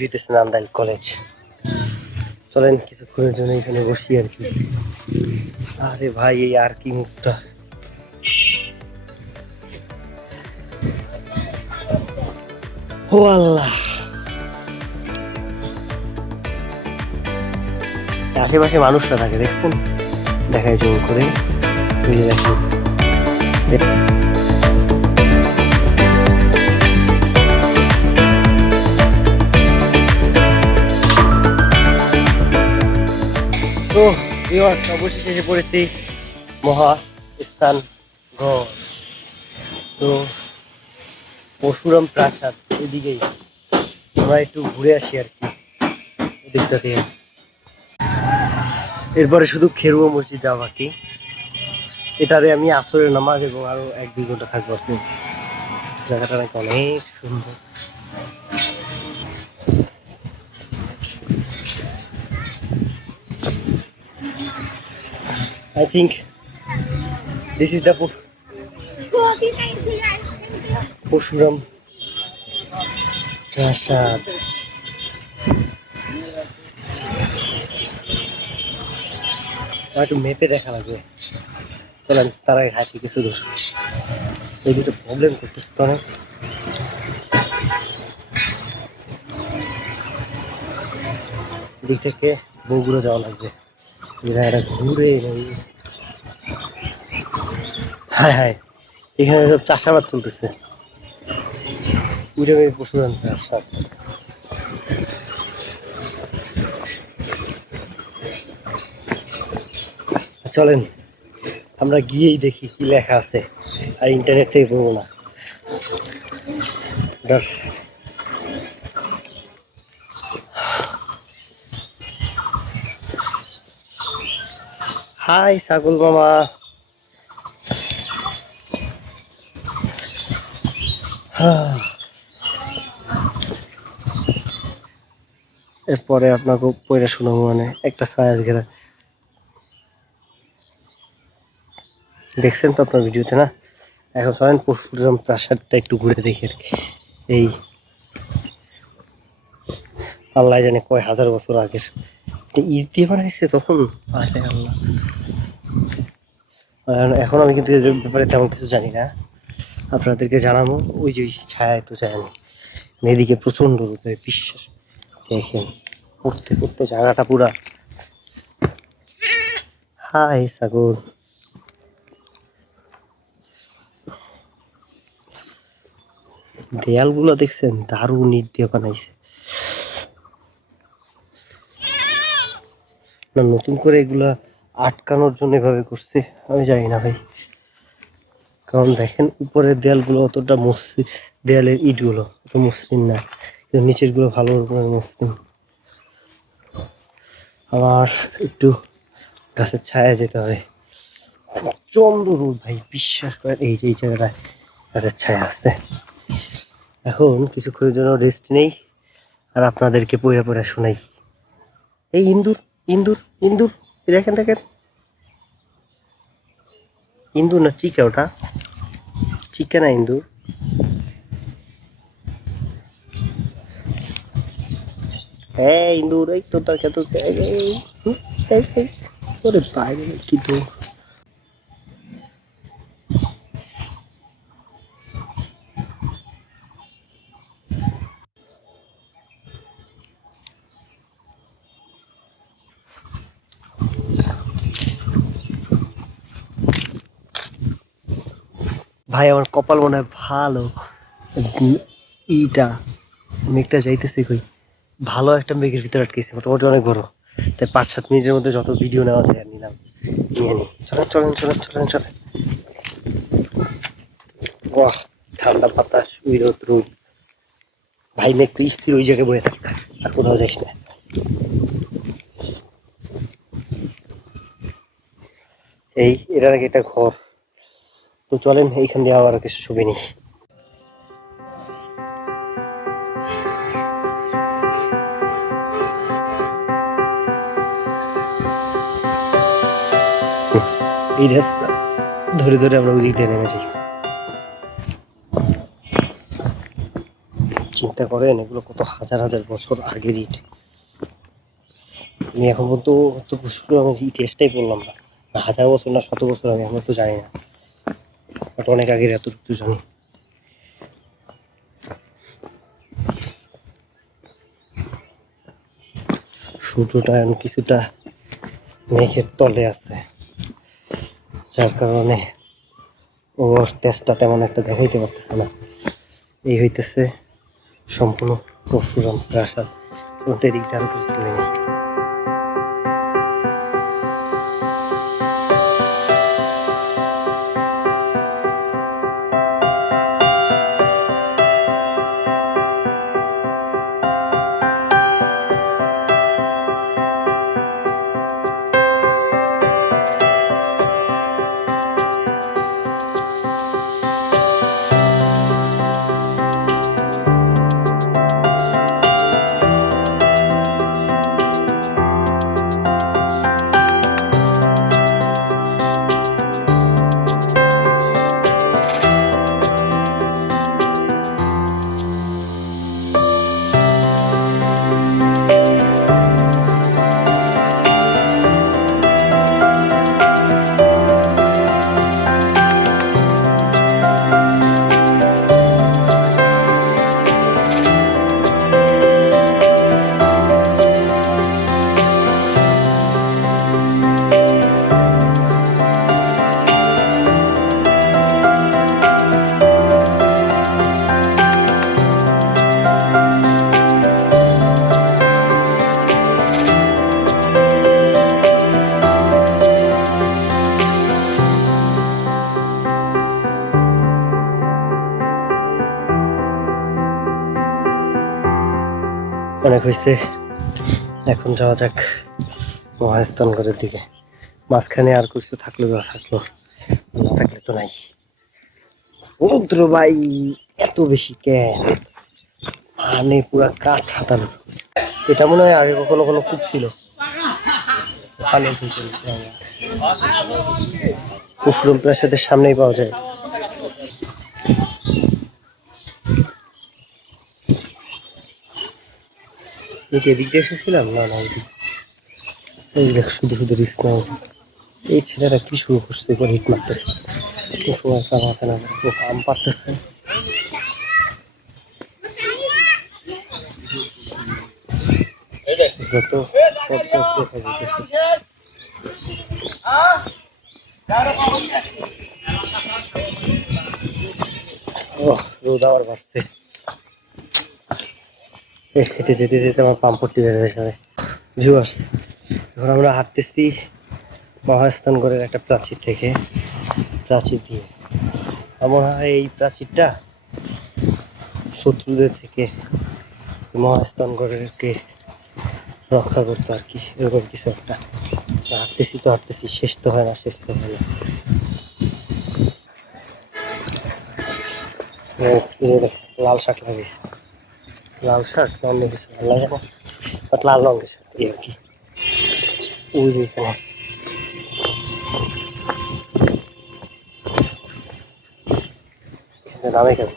হইতেছে কলেজ। চলেন কিছুক্ষণের জন্য এখানে বসি আর কি। আরে ভাই, এই আর কি মুখটা। ও আল্লাহ। আশেপাশে মানুষরা থাকে, দেখছেন? দেখায় জোর করে। দেখেন তো ভিউয়ার্স অবশেষে এসে পড়েছি মহা স্থান ঘর। তো পরশুরাম প্রাসাদ এদিকেই আমরা একটু ঘুরে আসি আর কি এদিকটা দিয়ে এরপরে শুধু খেরুয়া মসজিদ যাওয়া বাকি। এটারে আমি আসরের নামাজ এবং আরও এক দুই ঘণ্টা থাকব আর কি জায়গাটা নাকি অনেক সুন্দর। I think this is the Pu- Parashuram প্রাসাদ আমার একটু মেপে দেখা লাগবে। চলেন, তার আগে হাঁটি কিছু দোষ এই দুটো প্রবলেম করতেছে তো এদিক থেকে বগুড়া যাওয়া লাগবে। এটা ঘুরে হায় হায়, এখানে সব চাষাবাদ চলতেছে। উড়ে পশুরান প্রাসাদ চলেন, আমরা গিয়েই দেখি কি লেখা আছে, আর ইন্টারনেট থেকে পড়ব না। হাই, ছাগল মামা। হ্যাঁ। এরপরে আপনাকে পয়রা শোনাবো মানে একটা সায়াস ঘেরা। দেখছেন তো আপনার ভিডিওতে না? এখন চলেন পরশুরাম প্রাসাদটা একটু ঘুরে দেখি আর কি। এই আল্লাহ জানে কয় হাজার বছর আগের। দিয়ে বানাইছে তখন? আল্লাহ। এখন আমি কিন্তু এর ব্যাপারে তেমন কিছু জানি না। আপনাদেরকে জানাব ওই যে ছায়া একটু জানি। এদিকে প্রচণ্ড রোদ হয়, বিশ্বাস দেখেন পড়তে পড়তে জায়গাটা পুরা। হাই সাগর দেয়ালগুলো দেখছেন দারুণ ইট দিয়ে বানাইছে। না নতুন করে এগুলা আটকানোর জন্য এভাবে করছে, আমি জানি না ভাই। কারণ দেখেন, উপরের দেয়ালগুলো অতটা মসৃণ দেয়ালের ইটগুলো অত মসৃণ না। কিন্তু নিচেরগুলো ভালো রকমের মসৃণ। আমার একটু গাছের ছায়া যেতে হবে। প্রচণ্ড রোদ ভাই, বিশ্বাস করেন, এই যে, এই জায়গাটায় গাছের ছায়া আছে। এখন কিছুক্ষণের জন্য রেস্ট নেই, আর আপনাদেরকে পড়ে পড়ে শোনাই। এই ইন্দুর ইন্দুর ইন্দুর। দেখেন দেখেন ইন্দুর না চিকা ওটা চিকা না ইন্দুর হ্যাঁ ইন্দুর এই তো তাকে তো। ওরে বাইরে কি তো ভাই, আমার কপাল মনে হয় ভালো। ইটা মেঘটা যাইতেছে কই, ভালো একটা মেঘের ভিতরে আটকেছে, মোটামুটি অনেক বড়। তাই পাঁচ, সাত মিনিটের মধ্যে যত ভিডিও নেওয়া যায় আর নিলাম। নিয়ে চলেন চলেন চলেন চলেন চলেন। বাহ, ঠান্ডা বাতাস রোদ রোদ। ভাই, মেঘ তুই স্থির ওই জায়গায় বয়ে থাক, আর কোথাও যাইস না। এই এটা নাকি একটা ঘর। তো চলেন, এইখান দিয়ে আবার কিছু ছবি নিই। এই রাস্তা। ধরে ধরে আমরা ওই দিয়ে নেমে চিন্তা করেন, এগুলো কত হাজার হাজার বছর আগের ইট। আমি এখন পর্যন্ত অত আমি ইতিহাসটাই বললাম না। হাজার বছর না, শত বছর আমি এখন তো জানি না। বাট অনেক আগের এতটুকু জানি। সূর্যটা কিছুটা মেঘের তলে আছে। যার কারণে ওর তেজটা তেমন একটা দেখাইতে পারতেছে না। এই হইতেছে সম্পূর্ণ পরশুরাম প্রাসাদ। এবং এদিক দিয়ে আরও কিছু চলে হয়েছে এখন যাওয়া যাক মহাস্থানগড়ের দিকে। মাঝখানে আর কিছু থাকলে তো থাকল না, থাকলে তো নাই। রৌদ্র ভাই, এত বেশি কেন মানে পুরা কাঠ হাতানো এটা মনে হয় আগে কখনো কোনো কূপ ছিল। চলছে কুসুরম প্রাসাদের সামনেই পাওয়া যায়। যে এদিক দিয়ে এসেছিলাম? না না, এদিক। এই দেখ, শুধু শুধু রিস্ক নেওয়া। এই ছেলেরা কি শুরু করছে এবার হিট মারতেছে? কোন সময় কাম হাতে না ও কাম পারতেছে। যত রোদ আবার বাড়ছে। হেঁটে যেতে যেতে আমার পাম্পটি বের হয়ে যাবে ভিউয়ার্স এখন আমরা হাঁটতেছি মহাস্থানগড়ের একটা প্রাচীর থেকে, প্রাচীর দিয়ে। আমার হয় এই প্রাচীরটা শত্রুদের থেকে মহাস্থানগড়কে রক্ষা করতো আর কি, এরকম কিছু একটা। হাঁটতেছি তো হাঁটতেছি, শেষ তো হয় না, শেষ তো হয় না। লাল শাক লাগিয়েছে। লাল শাক না অন্য কিছু ভালো লাগে না বাট লাল রঙের শাক এই আর কি। ওই যে এখানে। নামে কেন?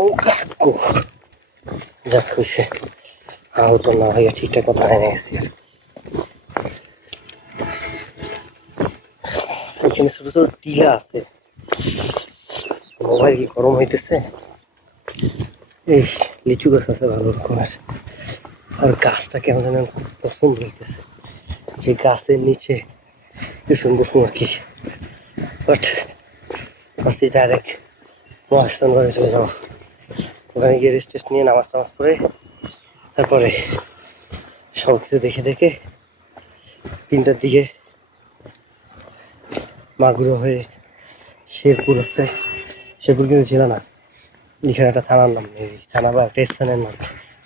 ও কাকু। যাক হয়েছে আহত না হয়ে ঠিকঠাক কথা হয় না গেছি আর। এখানে ছোট ছোট টিলা আছে। মোবাইল কি গরম হইতেছে? এই। লিচু গাছ আছে ভালো রকমের। আর গাছটা কেমন যেন খুব পছন্দ হইতেছে। যে গাছের নিচে কিছু বসবো আর কি। বাট আসি ডাইরেক্ট মহাস্থান করে চলে যাব। ওখানে গিয়ে রেস্ট টেস্ট নিয়ে নামাজ টামাজ পড়ে, তারপরে সব কিছু দেখে দেখে তিনটার দিকে মাগুরো হয়ে শেরপুর আছে। শেরপুর কিন্তু ছিল না। এখানে একটা থানার নাম নেই থানা বা একটা স্থানের নাম,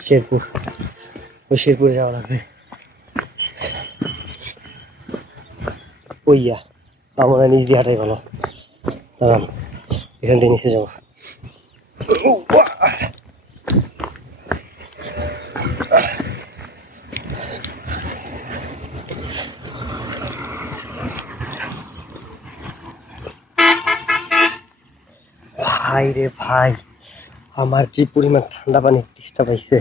শেরপুর। ওই শেরপুরে যাওয়া লাগবে। ওইয়া, আমরা নিচ দিয়ে হাঁটাই ভালো। দাঁড়ান, এখান থেকে নিচে যাব। ভাই রে ভাই। আমার যে পরিমাণ ঠান্ডা পানি তৃষ্ণা পাইছে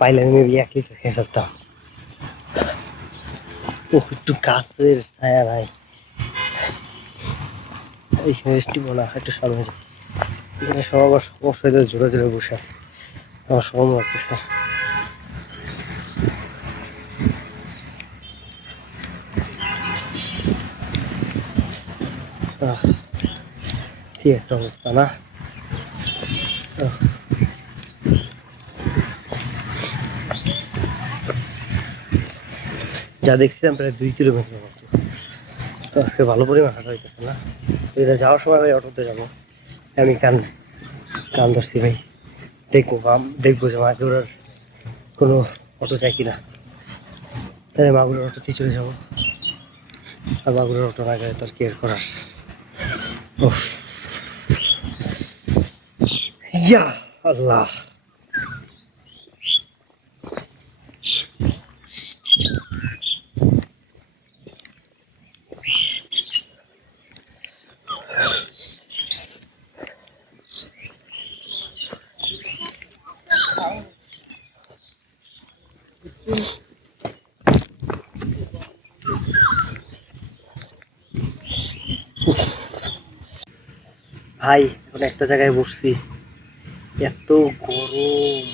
পাইলে আমি এক লিটার খেয়ে ফেলতাম। একটু গাছের ছায়া নাই। এইখানে বৃষ্টি না একটু সামনে যাই এখানে সব আবার সমস্যা হয়ে জোরে জোরে বসে আছে। আমার সরম লাগতেছে আহ, কি একটা অবস্থা না। যা দেখছিলাম প্রায় দুই কিলোমিটার মতো তো আজকে ভালো পরিমাণ হাঁটা হইতেছে না। তো এটা যাওয়ার সময় ভাই অটোতে যাব। আমি কান কান ধরছি ভাই। দেখব আম- দেখব যে মাগুরার কোনো অটো চাই কিনা। তাহলে মাগুরার অটোতেই চলে যাব। আর মাগুরার অটো না গেলে তোর কেয়ার করার? উফ। ইয়া আল্লাহ ভাই এখন একটা জায়গায় বসছি। এত গরম।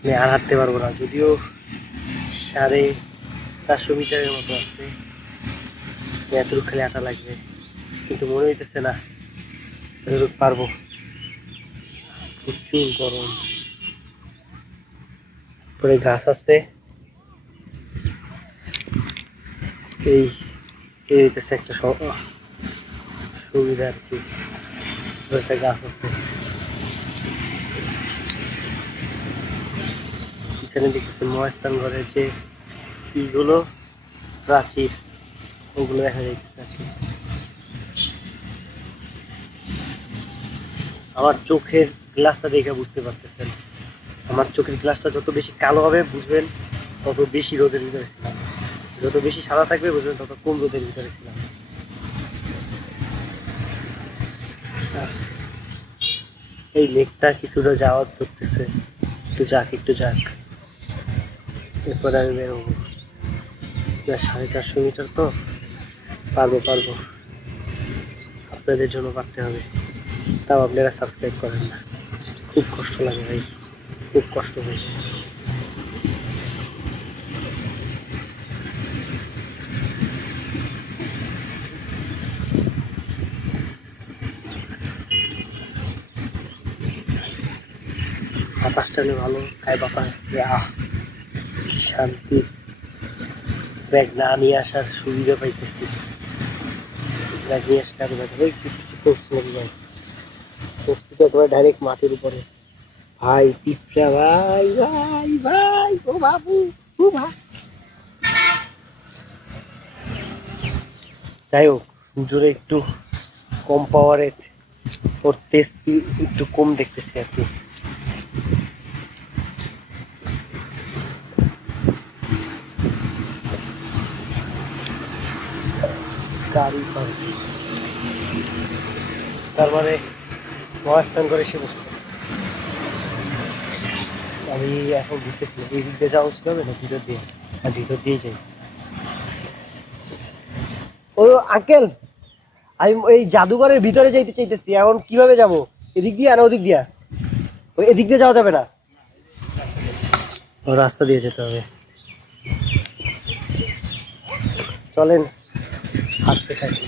আমি আর হাঁটতে পারব না, যদিও সাড়ে চারশো মিটারের মতো আছে। এতটুকু খালি হাঁটা লাগবে, কিন্তু মনে হইতেছে না এতটুকু পারব। প্রচুর গরম। পরে গাছ আছে। এই এই হইতেছে একটা সুবিধা আর কি। একটা গাছ আছে। পিছনে দেখতেছে মহাস্থান ঘরের যে ইগুলো, প্রাচীর, ওগুলো দেখা যাইতেছে আর কি। আমার চোখের গ্লাসটা দেখে বুঝতে পারতেছেন। আমার চোখের গ্লাসটা যত বেশি কালো হবে, বুঝবেন, তত বেশি রোদের ভিতরে ছিলাম। যত বেশি সাদা থাকবে, বুঝবেন, তত কম রোদের ভিতরে ছিলাম। এই লেকটা কিছুটা যাওয়ার ধরতেছে। একটু যাক একটু যাক। এরপরে আমি বেরোবো না, সাড়ে চারশো মিটার তো পারব পারব। আপনাদের জন্য পারতে হবে। তাও আপনারা সাবস্ক্রাইব করেন না। খুব কষ্ট লাগে ভাই। খুব কষ্ট হয়। বাতাসটা ভালো খায় বাতাস আহ! শান্তি। ব্যাগ না নিয়ে আসার সুবিধা পাইতেছি। ব্যাগ নিয়ে আসলে আরও বেঁচে ভাই কি কি করছি নাকি ভাই? করছি তো ডাইরেক্ট মাটির উপরে। ভাই, পিঁপড়া, ভাই ভাই ভাই, ও বাবু, ও ভাই যাই হোক সূর্যরে একটু কম পাওয়ারের ওর তেজ একটু কম দেখতেছি আর কি। তারপরে মহাস্থান করে সে বসছে। আমি এখন বুঝতেছি এই দিক দিয়ে যাওয়া উচিত হবে না ভিতর দিয়ে? আর ভিতর দিয়ে যাই। ও আঙ্কেল, আমি এই জাদুঘরের ভিতরে যাইতে চাইতেছি, এখন কীভাবে যাব? এদিক দিয়ে আর ওদিক দিয়া? ওই এদিক দিয়ে যাওয়া যাবে না? ও রাস্তা দিয়ে যেতে হবে। চলেন। হাঁটতে থাকি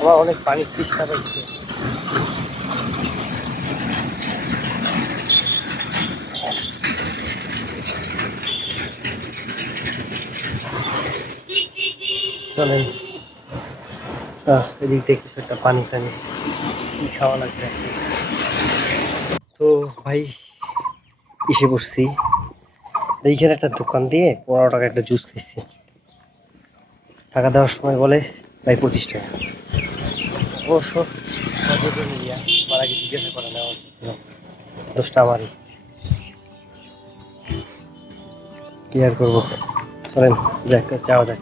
আমার অনেক পানির তৃষ্ণা পেয়েছে চলেন। এদিক দিয়ে কিছু একটা পানি টানি। খাওয়া লাগবে? তো ভাই, এসে পড়ছি। এইখানে একটা দোকান দিয়ে পনেরো টাকা একটা জুস খাইছি। টাকা দেওয়ার সময় বলে ভাই পঁচিশ টাকা। অবশ্য জিজ্ঞাসা করে নেওয়া দোষটা আমারই। কি আর করব? চলেন, যাক যাওয়া যাক।